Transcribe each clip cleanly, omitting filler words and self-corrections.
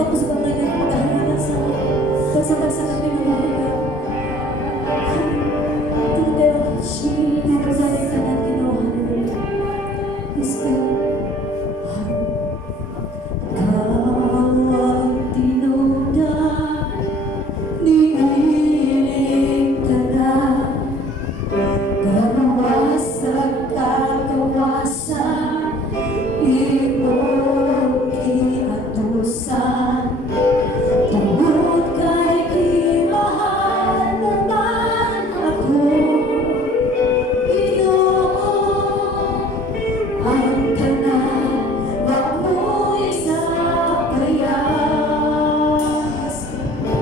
Tapos ba na yung pag-aaral sa pagsabagsa ng pinamahirap? Tinatawag siya, nakasali ka ng ginawa. Is good. Kawag tinuda, niiling ka na. Kawasag kakawasan, ibog iatusan. Tungkol kay kimahal naman ako, Ginoo, ang tanan, wag mo isapayas.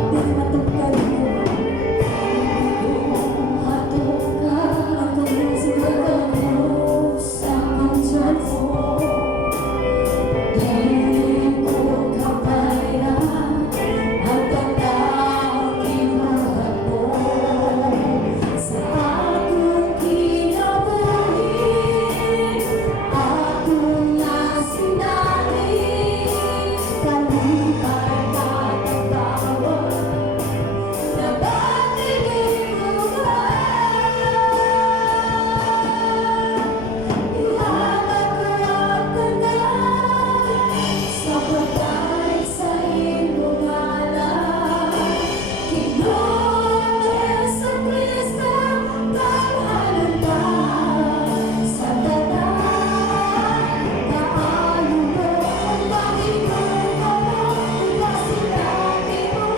Di matugtad mo, hatog ka, ang kanyang mo sa konsol mo. Di ko kapaya ang tatang kinuha mo sa akong kinabuhi, akong nasinari, kalipay tatagawag na ba't hindi mo ba ihanap ka na sa pagkain sa iyong ngalan. Ginoong Jesucristo, paghalan ka sa tanan. Kaano mo ang Panginoon mo, ipasilati mo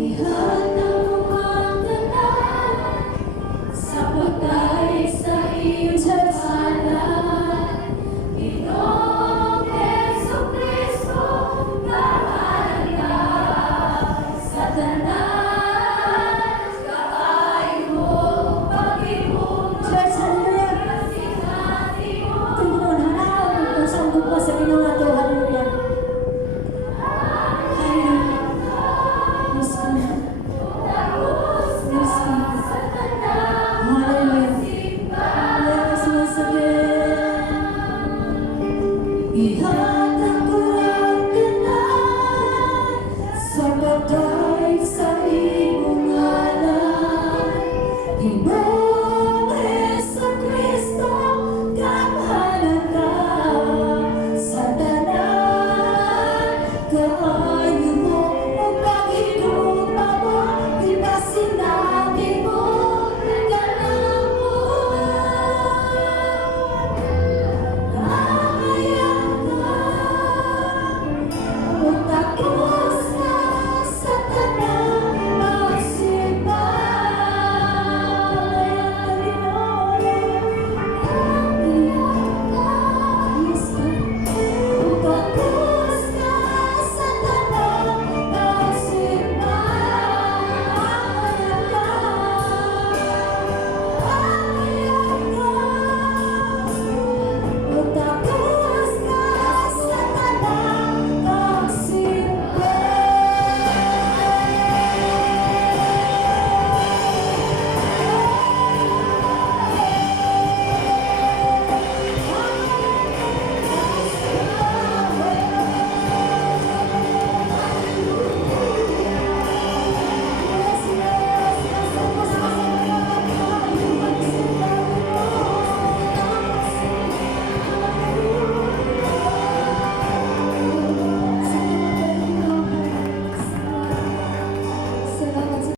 Ihanap